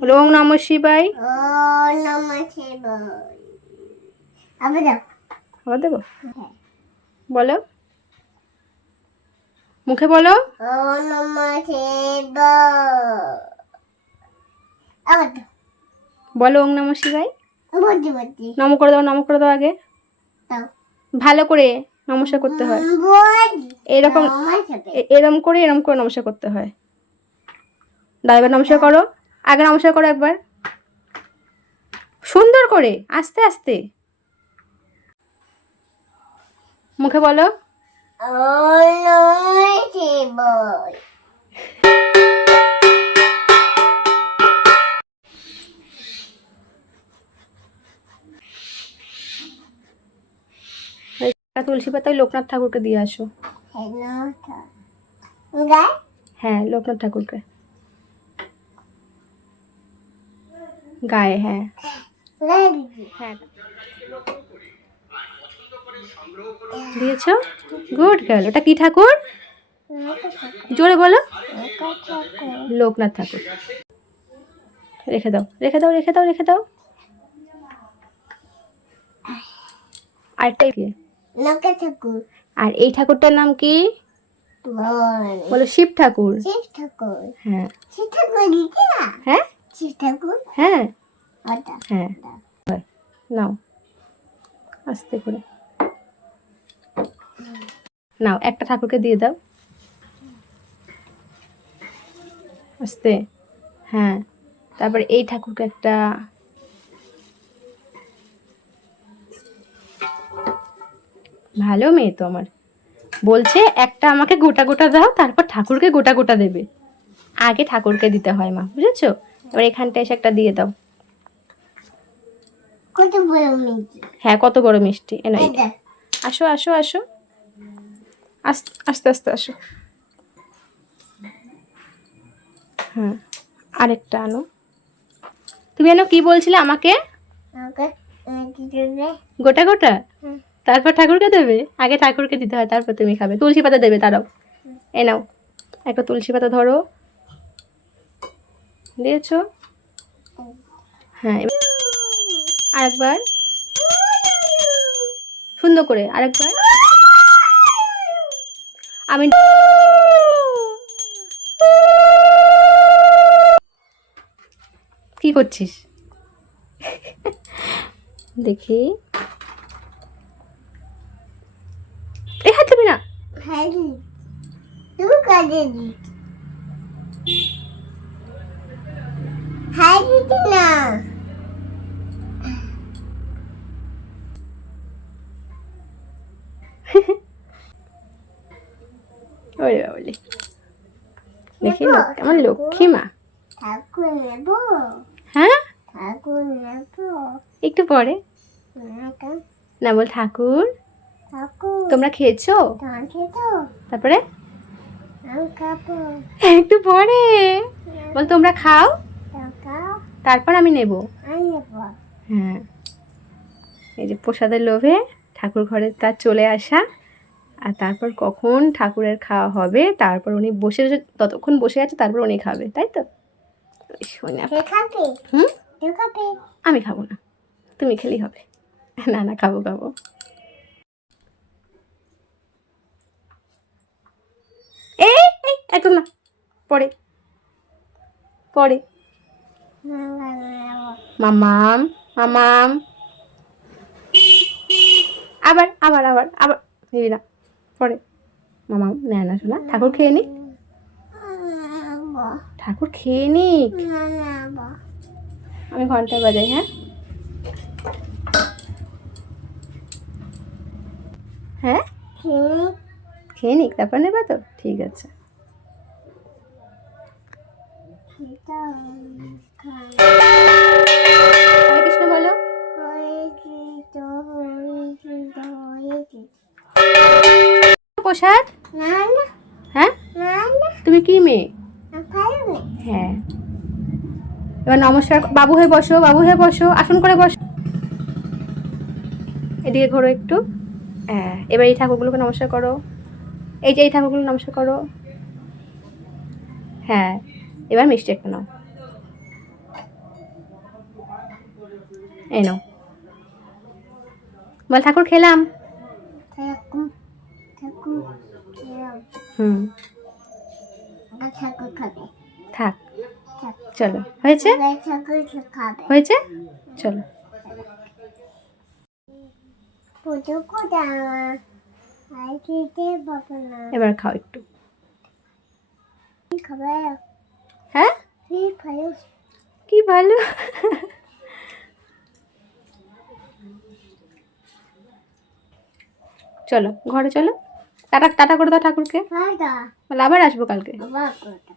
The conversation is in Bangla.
বলো ওম নমঃ শিবায়। আবার দাও। আবার দেবো? বলো, মুখে বলো। ওম নমঃ শিবায়। আবার দাও। বলো ওম নমঃ শিবায়। বলছি বলছি। নম করে দাও, নম করে দাও আগে। দাও। ভালো করে নমস্কার করতে হয়। এরকম এরম করে নমস্কার করতে হয়। দাও এবার নমস্কার করো। আগে নমস্কার করো একবার, সুন্দর করে, আস্তে আস্তে। মুখে বলো ওম নমঃ শিবায়। তুলসী পাতা লোকনাথ ঠাকুরকে দিয়ে আসো। হ্যাঁ, লোকনাথ ঠাকুরকে গায়ে। হ্যাঁ হ্যাঁ, দিয়েছো, গুড গার্ল। ওটা কি ঠাকুর? জোরে বলো। লোকনাথ ঠাকুর। রেখে দাও, রেখে দাও, রেখে দাও, রেখে দাও। আরেকটাই কি? লোকনাথ ঠাকুর। আর এই ঠাকুরটার নাম কি? বলো শিব ঠাকুর। শিব ঠাকুর। হ্যাঁ। শিব ঠাকুর দিতে না? হ্যাঁ শিব ঠাকুর। হ্যাঁ ওটা। হ্যাঁ। নাও আস্তে করে নাও, একটা ঠাকুরকে দিয়ে দাও আস্তে। হ্যাঁ, তারপর এই ঠাকুরকে একটা। ভালো মেয়ে তো আমার। বলছে একটা আমাকে গোটা গোটা দাও, তারপর ঠাকুরকে গোটা গোটা দেবে। আগে ঠাকুরকে দিতে হয় মা, বুঝেছো? এবার এখানটা এসে একটা দিয়ে দাও। কত বড় মিষ্টি। হ্যাঁ, কত বড় মিষ্টি। এনো এটা। আসো আসো আসো, আস্তে আস্তে আস্তে আসো। হ্যাঁ, আরেকটা আনো। তুমি এনো কি বলছিলে আমাকে? আমাকে কি দেবে? গোটা গোটা, হুম। তারপর ঠাকুরকে দেবে। আগে ঠাকুরকে দিতে হয়, তারপর তুমি খাবে। তুলসী পাতা দেবে, তারাও। এ নাও, একটা তুলসী পাতা ধরো। দিয়েছো? হ্যাঁ, আরেকবার সুন্দর করে, আরেকবার। আমি কি করছিস দেখি। এই হাত দিবি না। হ্যাঁ তুমি কাজে দি। হ্যাঁ দিতে না। ওরে বাবলি, দেখি আমার লক্ষ্মী মা। ঠাকুর নেব। হ্যাঁ, ঠাকুর নেব। একটু পরে। না, বল ঠাকুর ঠাকুর। তোমরা খেয়েছো? তোমার খেতো? তারপরে আমি খাবো। একটু পরে। বল তোমরা খাও, টাকাও তারপর আমি নেব। আমি নেব। হ্যাঁ, এই যে প্রসাদের লোভে ঠাকুর ঘরে তার চলে আসা, আর তারপর কখন ঠাকুরের খাওয়া হবে, তারপর উনি বসে ততক্ষণ বসে আছে, তারপর উনি খাবে, তাই তো? সোনা। কে খাবে? হুম, কে খাবে? আমি খাবো না, তুমি খেলেই হবে। না না, খাবো খাবো। এই এই একদম না, পরে পরে। মামাম মামাম, আবার আবার আবার আবার দিবি না, পরে। মামাম নেয় না শোনা, ঠাকুর খেয়ে নিক, ঠাকুর খেয়ে নিক। আমি ঘন্টা বাজাই। হ্যাঁ হ্যাঁ, খেয়ে নিক, তারপর নেবে তো? ঠিক আছে। হরে কৃষ্ণ বলো। প্রসাদ। হ্যাঁ, তুমি কি মেয়ে? হ্যাঁ, এবার নমস্কার। বাবু হয়ে বসো, বাবু হয়ে বসো, আসন করে বসো। এদিকে ঘোরো একটু। হ্যাঁ, এবার এই ঠাকুরগুলোকে নমস্কার করো। এই যে এই ঠাকুরগুলো নমস্কার করো। হ্যাঁ, এবার মিষ্টি একটা নাও। এই নাও, বল ঠাকুর খেলাম। ঠাকুর ঠাকুর খেলাম। হুম, ঠাকুর খাবে। থাক, থাক। চলো, হয়েছে ঠাকুর খাবে। হয়েছে, চলো। পুজো করে আমার আর খেতে পাবো না। এবার খাও একটু। কি খাবে? হ্যাঁ, কি ভালো। কি ভালো। চলো ঘরে চলো, টাটা টাটা করে দাও ঠাকুরকে, দাদা বলে আবার আসবো কালকে। আবার কথা।